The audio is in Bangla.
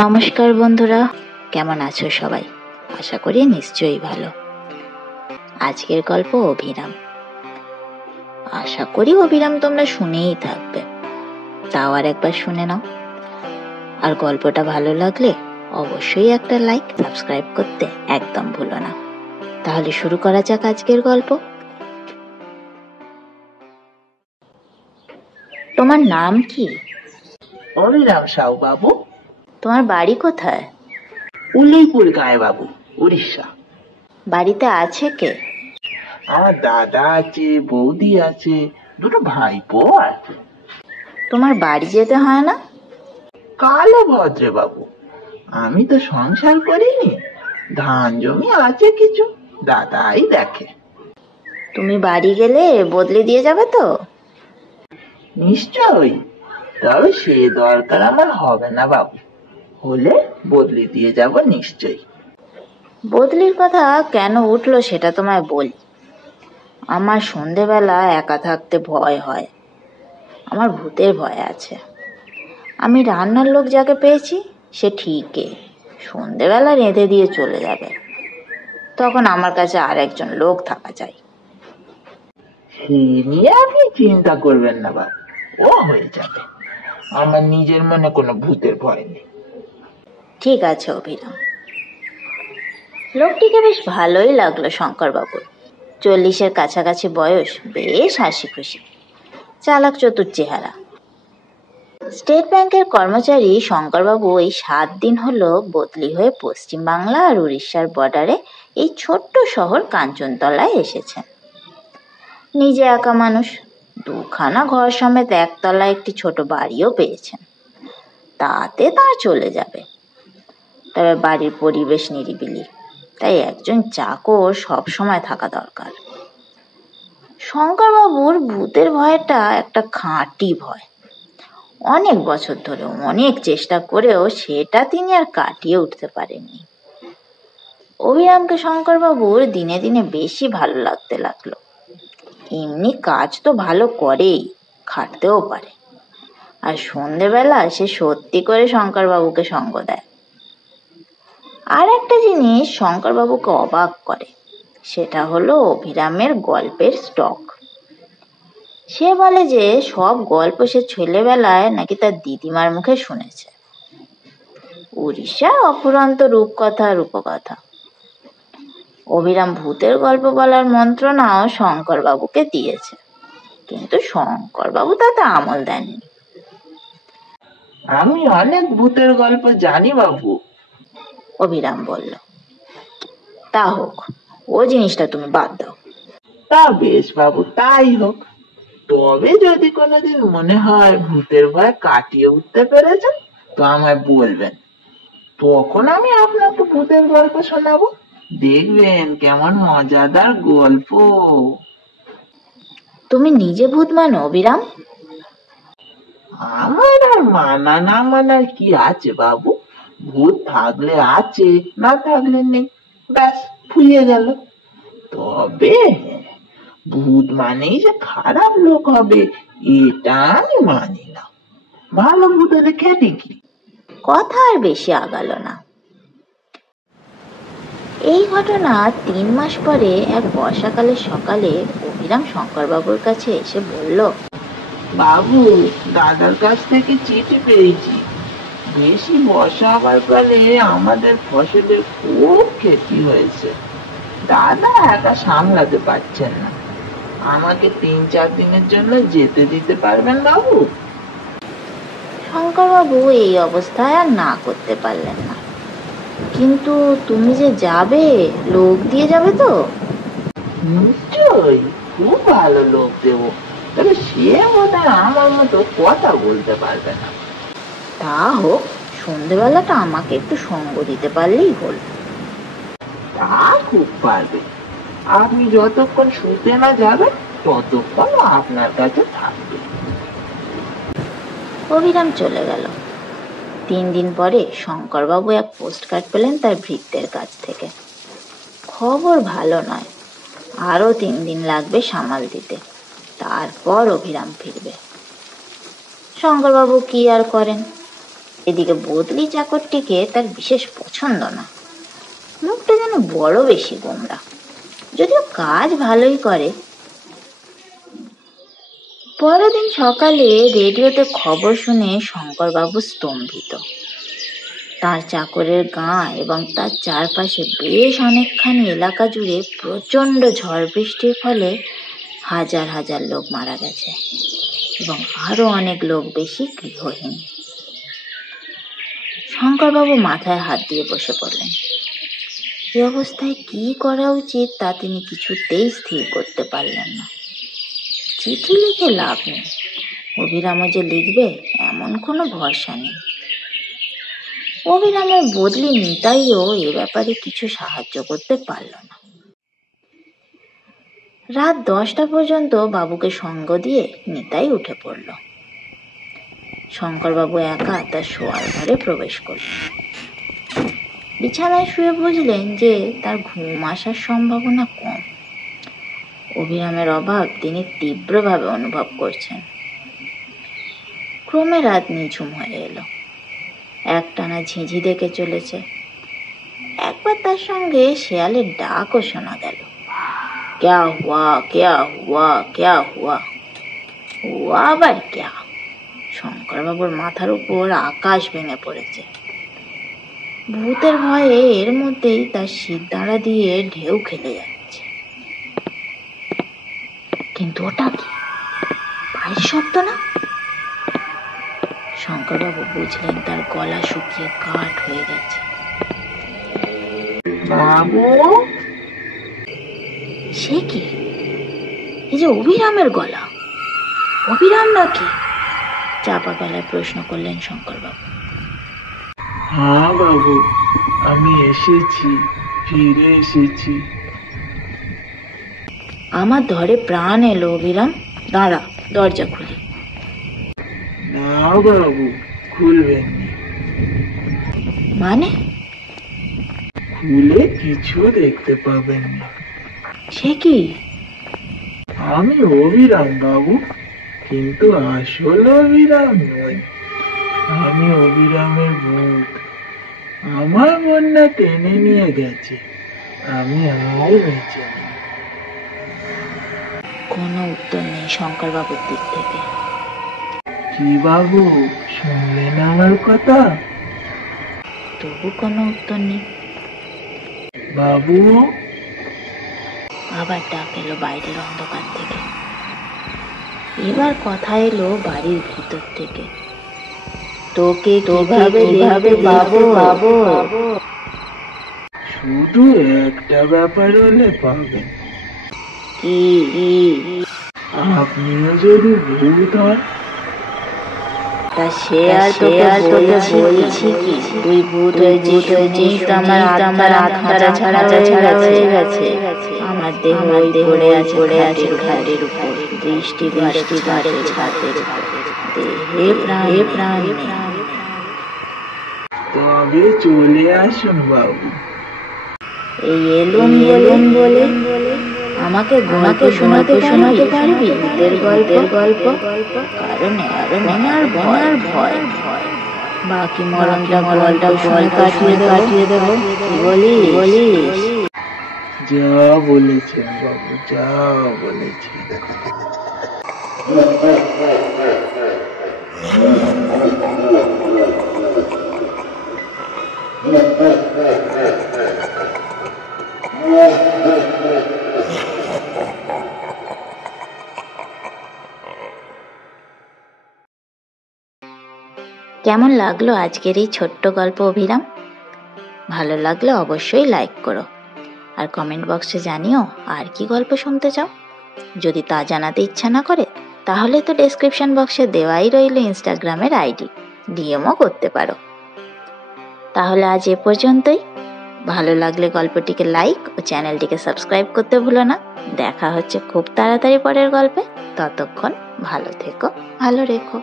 নমস্কার বন্ধুরা, কেমন আছো সবাই? আশা করি নিশ্চয়ই ভালো। আজকের গল্প অভিরাম। আশা করি অভিরাম তোমরা শুনেই থাকবে, তাও আর একবার শুনে নাও। আর গল্পটা ভালো লাগলে অবশ্যই একটা লাইক, সাবস্ক্রাইব করতে একদম ভুলো না। তাহলে শুরু করা যাক আজকের গল্প। তোমার নাম কি? অভিরাম সাউ বাবু। তোমার বাড়ি কোথায়? উলিপুর গায়ে বাবু, উড়িষ্যা। বাড়িতে আছে কে? আমার দাদা আছে, বৌদি আছে, দুটো ভাইপো আছে। তোমার বাড়ি যেতে হয় না? কালো ভদ্রে বাবু, আমি তো সংসার করিনি, ধান জমি আছে কিছু, দাদাই দেখে। তুমি বাড়ি গেলে বদলে দিয়ে যাবে তো? নিশ্চয়ই, তবে সে দরকার আমার হবে না বাবু, হলে বদলে দিয়ে যাব নিশ্চয়ই। বদলির কথা কেন উঠলো সেটা তোমায় বলি। আমার সন্ধেবেলা একা থাকতে ভয় হয়, আমার ভূতের ভয় আছে। আমি রান্নার লোক যাকে পেয়েছি সে ঠিকই সন্ধেবেলা রেঁধে দিয়ে চলে যাবে, তখন আমার কাছে আর একজন লোক থাকা চাই। সে নিয়ে আপনি চিন্তা করবেন না বাবু, ও হয়ে যাবে। আমার নিজের মনে কোনো ভূতের ভয় নেই। ঠিক আছে অভিরাম। লোকটিকে বেশ ভালোই লাগলো শঙ্করবাবুর। 40-এর কাছাকাছি বয়স, বেশ হাসি খুশি, চালাক চতুর চেহারা। স্টেট ব্যাংকের কর্মচারী শঙ্করবাবু এই 7 দিন হলো বদলি হয়ে পশ্চিম বাংলা আর উড়িষ্যার বর্ডারে এই ছোট্ট শহর কাঞ্চনতলায় এসেছেন। নিজে একা মানুষ, 2খানা ঘর সমেত একতলায় একটি ছোট বাড়িও পেয়েছেন, তাতে তার চলে যাবে। তবে বাড়ির পরিবেশ নিরিবিলি, তাই একজন চাকর সব সময় থাকা দরকার। শঙ্করবাবুর ভূতের ভয়টা একটা খাঁটি ভয়। অনেক বছর ধরে অনেক চেষ্টা করেও সেটা তিনি আর কাটিয়ে উঠতে পারেননি। অভিরামকে শঙ্করবাবুর দিনে দিনে বেশি ভালো লাগতে লাগলো। এমনি কাজ তো ভালো করেই, খাটতেও পারে। আর সন্ধেবেলা সে সত্যি করে শঙ্করবাবুকে সঙ্গ দেয়। আর একটা জিনিস শঙ্করবাবুকে অবাক করে, সেটা হলো অভিরামের গল্পের স্টক। সে বলে যে সব গল্প সে ছেলেবেলায় নাকি তার দিদিমার মুখে শুনেছে। উড়িষ্যার অফুরন্ত রূপকথা, রূপকথা। অভিরাম ভূতের গল্প বলার মন্ত্রণাও শঙ্করবাবুকে দিয়েছে, কিন্তু শঙ্করবাবু তাতে আমল দেননি। আমি অনেক ভূতের গল্প জানি বাবু, অভিরাম বলল। তা হোক, ও জিনিসটা তুমি বাদ দাও। তা বেশ বাবু, তাই হোক। তবে যদি কোনোদিন মনে হয় ভূতের ভয় কাটিয়ে উঠতে পেরেছেন, তো আমায় বলবেন, তখন আমি আপনাকে ভূতের গল্প শোনাবো। দেখবেন কেমন মজাদার গল্প। তুমি নিজে ভূত মানো অভিরাম? আমার আর মানা না মানার কি আছে বাবু, ভূত থাকলে আছে, না থাকলে নেই, ব্যাস ফুরিয়ে গেল। তবে ভূত মানেই যে খারাপ লোক হবে এটা আমি মানি না। ভালো ভূত হলে খেতে কি। কথা আর বেশি আগালো না। এই ঘটনা 3 মাস পরে এক বর্ষাকালের সকালে অভিরাম শঙ্করবাবুর কাছে এসে বলল, বাবু, দাদার কাছ থেকে চিঠি পেয়েছি। বেশি বর্ষা হবার ফলে আমাদের ফসলের খুব ক্ষতি হয়েছে। দাদা একা সামলাতে পারছেন না, আমাকে 3-4 দিনের জন্য যেতে দিতে পারবেন বাবু? শঙ্করবাবু এই অবস্থায় আর না করতে পারলেন না। কিন্তু তুমি যে যাবে, লোক দিয়ে যাবে তো? নিশ্চয়ই, খুব ভালো লোক দেবো, তবে সে বোধহয় আমার মতো কথা বলতে পারবে না। তা হোক, সন্ধেবেলাটা আমাকে একটু সঙ্গ দিতে পারলেই হল। তা খুব পারবে। আপনি যতক্ষণ শুতে না যাবেন ততক্ষণ আপনার কাছে থাকবে। অভিরাম চলে গেল। 3 দিন পরে শঙ্করবাবু এক পোস্টকার্ড পেলেন তার ভৃত্যের কাছ থেকে। খবর ভালো নয়, আরো 3 দিন লাগবে সামাল দিতে, তারপর অভিরাম ফিরবে। শঙ্করবাবু কি আর করেন, এদিকে বদলি চাকরটিকে তার বিশেষ পছন্দ না। লোকটা যেন বড় বেশি গোমরা, যদিও কাজ ভালোই করে। পরের দিন সকালে রেডিওতে খবর শুনে শঙ্করবাবু স্তম্ভিত। তার চাকরের গাঁ এবং তার চারপাশে বেশ অনেকখানি এলাকা জুড়ে প্রচণ্ড ঝড় বৃষ্টির ফলে হাজার হাজার লোক মারা গেছে এবং আরো অনেক লোক বেশি গৃহহীন। শঙ্করবাবু মাথায় হাত দিয়ে বসে পড়লেন। এই অবস্থায় কি করা উচিত তা তিনি কিছুতেই স্থির করতে পারলেন না। চিঠি লিখে লাভ নেই, অবিরামও যে লিখবে এমন কোনো ভরসা নেই। অবিরামের বদলি নিতাইও এ ব্যাপারে কিছু সাহায্য করতে পারল না। রাত 10টা পর্যন্ত বাবুকে সঙ্গ দিয়ে নিতাই উঠে পড়ল। শঙ্করবাবু একা তার শোয়ার ঘরে প্রবেশ করলেন। বিছানায় শুয়ে বুঝলেন যে তার ঘুম আসার সম্ভাবনা কম। অবিরামের অভাব তিনি তীব্রভাবে অনুভব করছেন। ক্রমে রাত নিঝুম হয়ে এলো। একটানা ঝিঁঝি ডেকে চলেছে। একবার তার সঙ্গে শেয়ালের ডাকও শোনা গেল। ক্যা হুয়া ক্যা হুয়া ক্যা হুয়া, হুয়া আবার ক্যা? শঙ্করবাবুর মাথার উপর আকাশ ভেঙে পড়েছে। ভূতের ভয়ে এর মধ্যেই তার শিরদাঁড়া দিয়ে ঢেউ খেলে যাচ্ছে। কিন্তু ওটা কি? পায়ের শব্দ না? শঙ্করবাবু বুঝলেন তার গলা শুকিয়ে কাঠ হয়ে গেছে। বাবু, সে কি? এই যে অবিরামের গলা। অবিরাম নাকি? চাপা গলায় প্রশ্ন করলেন শঙ্করবাবু। হ্যাঁ বাবু, আমি এসেছি, ফিরে এসেছি। আমার ধরে প্রাণ এলো অবিরাম। দাঁড়া, দরজা খুলি। না বাবু, খুলবেন না। মানে? খুলে কিছু দেখতে পাবেন না। সে কি? আমি অবিরাম বাবু, কিন্তু আসল অবিরাম নই। আমি অবিরামের ভূত। আমার বন্যা টেনে নিয়ে গেছে, আমি আর বেঁচে নেই। কোনো উত্তর নেই শঙ্করবাবুর দিক থেকে। কি বাবু, শুনলেন আমার কথা? তবু কোনো উত্তর নেই। বাবু, আবার ডাক এলো বাইরের অন্ধকার থেকে। এবার কথা এলো বাড়ির ভিতর থেকে। তোকে কিভাবে পাবো? শুধু একটা ব্যাপার হলে পাবেন। কি? আপনিও যদি ভূত হন। তা সে আর তোকে বলছি কি? তুই ভূত হয়েছিস, আমার আত্মাটা ছাড়া হয়ে গেছে। আমার দেহ পড়ে আছে ঘাটের উপর, বৃষ্টি ছাতে দেহে প্রাণ নেই। তবে চলে আসুন বাবু। এই এলুম বলে আমাকে শোনাতে পারবি ভূতের গল্প? কারণ আর ভয়। বাকি মরণটা কাটিয়ে দেবো। কি বলিস? যা বলেছেন বাবু, যা বলেছেন। কেমন লাগলো আজকের এই ছোট্ট গল্প অভিরাম? ভালো লাগলে অবশ্যই লাইক করো, আর কমেন্ট বক্সে জানিও আর কি গল্প শুনতে চাও। যদি তা জানাতে ইচ্ছা না করে তাহলে তো ডেসক্রিপশন বক্সে দেওয়াই রইল ইনস্টাগ্রামের আইডি, ডিএমও করতে পারো। তাহলে আজ এ পর্যন্তই। ভালো লাগলে গল্পটিকে লাইক ও চ্যানেলটিকে সাবস্ক্রাইব করতে ভুলো না। দেখা হচ্ছে খুব তাড়াতাড়ি পরের গল্পে। ততক্ষণ ভালো থেকো, ভালো রেখো।